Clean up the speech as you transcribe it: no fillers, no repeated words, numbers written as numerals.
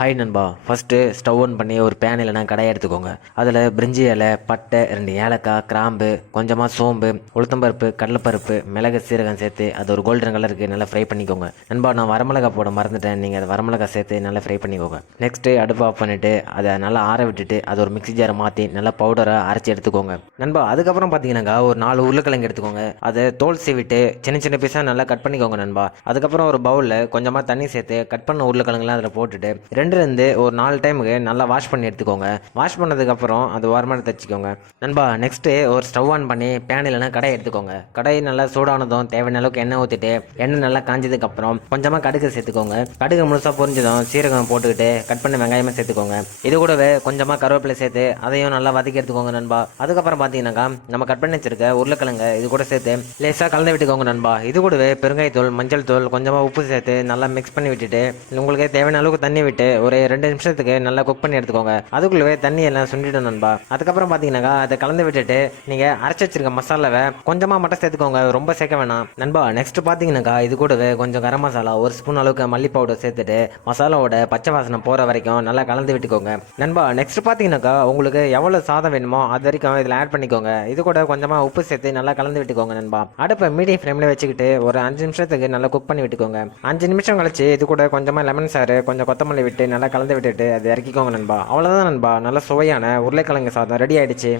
Hi நண்பா. First stove on பண்ணி ஒரு பேன் இல்லைனா கடாயை எடுத்துக்கோங்க. அதில் பிரிஞ்சி இலை, பட்டை, 2 ஏலக்காய், கிராம்பு, கொஞ்சமாக சோம்பு, உளுத்தம்பருப்பு, கடலைப்பருப்பு, மிளகு, சீரகம் சேர்த்து அது ஒரு கோல்டன் கலருக்கு நல்லா ஃப்ரை பண்ணிக்கோங்க. நண்பா, நான் வரமிளகா போட மறந்துட்டேன். நீங்கள் அதை வரமிளகா சேர்த்து நல்லா ஃப்ரை பண்ணிக்கோங்க. நெக்ஸ்ட்டு அடுப்பு ஆஃப் பண்ணிவிட்டு அதை நல்லா ஆற விட்டுட்டு அதை ஒரு மிக்ஸி ஜாரை மாற்றி நல்லா பவுடராக அரைச்சி எடுத்துக்கோங்க. நண்பா, அதுக்கப்புறம் பார்த்தீங்கன்னாக்கா ஒரு 4 உருளைக்கிழங்கு எடுத்துக்கோங்க. அதை தோல் சீவிட்டு சின்ன சின்ன பீஸாக நல்லா கட் பண்ணிக்கோங்க நண்பா. அதுக்கப்புறம் ஒரு பவுலில் கொஞ்சமாக தண்ணி சேர்த்து கட் பண்ண உருளைக்கிழங்குலாம் அதில் போட்டுட்டு 2லேருந்து ஒரு 4 டைமுக்கு நல்லா வாஷ் பண்ணி எடுத்துக்கோங்க. வாஷ் பண்ணதுக்கப்புறம் அது ஓரமாக தச்சுக்கோங்க. நண்பா, நெக்ஸ்ட்டு ஒரு ஸ்டவ் ஆன் பண்ணி பேன் இல்லைனா கடாய் எடுத்துக்கோங்க. கடாய் நல்லா சூடானதும் தேவையான அளவுக்கு எண்ணெய் ஊற்றிட்டு எண்ணெய் நல்லா காஞ்சதுக்கப்புறம் கொஞ்சமாக கடுகு சேர்த்துக்கோங்க. கடுகு முழுசாக பொரிஞ்சதும் சீரகம் போட்டுக்கிட்டு கட் பண்ணி வெங்காயமாக சேர்த்துக்கோங்க. இது கூடவே கொஞ்சமாக கருவேப்பிலை சேர்த்து அதையும் நல்லா வதக்கி எடுத்துக்கோங்க நண்பா. அதுக்கப்புறம் பார்த்தீங்கன்னாக்கா நம்ம கட் பண்ணி வச்சிருக்க உருளைக்கிழங்கு இது கூட சேர்த்து லேசாக கலந்து விட்டுக்கோங்க நண்பா. இது கூடவே பெருங்காயத்தூள், மஞ்சள் தூள், கொஞ்சமாக உப்பு சேர்த்து நல்லா மிக்ஸ் பண்ணி விட்டுட்டு உங்களுக்கு தேவையான அளவுக்கு தண்ணி விட்டு ஒரு 2 நிமிஷத்துக்கு நல்லா குக் பண்ணி எடுத்துக்கோங்க. அதுக்குள்ளவே தண்ணி எல்லாம் சுண்டிடும் நண்பா. அதுக்கப்புறம் பார்த்தீங்கன்னாக்கா அதை கலந்து விட்டுட்டு நீங்கள் அரைச்சி வச்சிருக்க மசாலாவை கொஞ்சமாக மட்டும் சேர்த்துக்கோங்க, ரொம்ப சேர்க்க வேணாம் நண்பா. நெக்ஸ்ட் பார்த்தீங்கன்னாக்கா இது கூடவே கொஞ்சம் கரம் மசாலா, 1 ஸ்பூன் அளவுக்கு மல்லி பவுடர் சேர்த்துட்டு மசாலாவோட பச்சை வாசனை போகிற வரைக்கும் நல்லா கலந்து விட்டுக்கோங்க நண்பா. நெக்ஸ்ட் பார்த்தீங்கன்னாக்கா உங்களுக்கு எவ்வளோ சாதம் வேணுமோ அது வரைக்கும் இதில் ஆட் பண்ணிக்கோங்க. இது கூட கொஞ்சமாக உப்பு சேர்த்து நல்லா கலந்து விட்டுக்கோங்க நண்பா. அடுப்பை மீடியம் ஃப்ளேமில் வச்சுக்கிட்டு ஒரு 5 நிமிஷத்துக்கு நல்லா குக் பண்ணி விட்டுக்கோங்க. 5 நிமிஷம் கழிச்சு இது கூட கொஞ்சமாக லெமன் சாறு, கொஞ்சம் கொத்தமல்லி விட்டு நல்லா கலந்து விட்டுட்டு அதை இறக்கிக்கோங்க நண்பா. அவ்வளோதான் நண்பா, நல்ல சுவையான உருளைக்கிழங்கு சாதம் ரெடி ஆயிடுச்சு.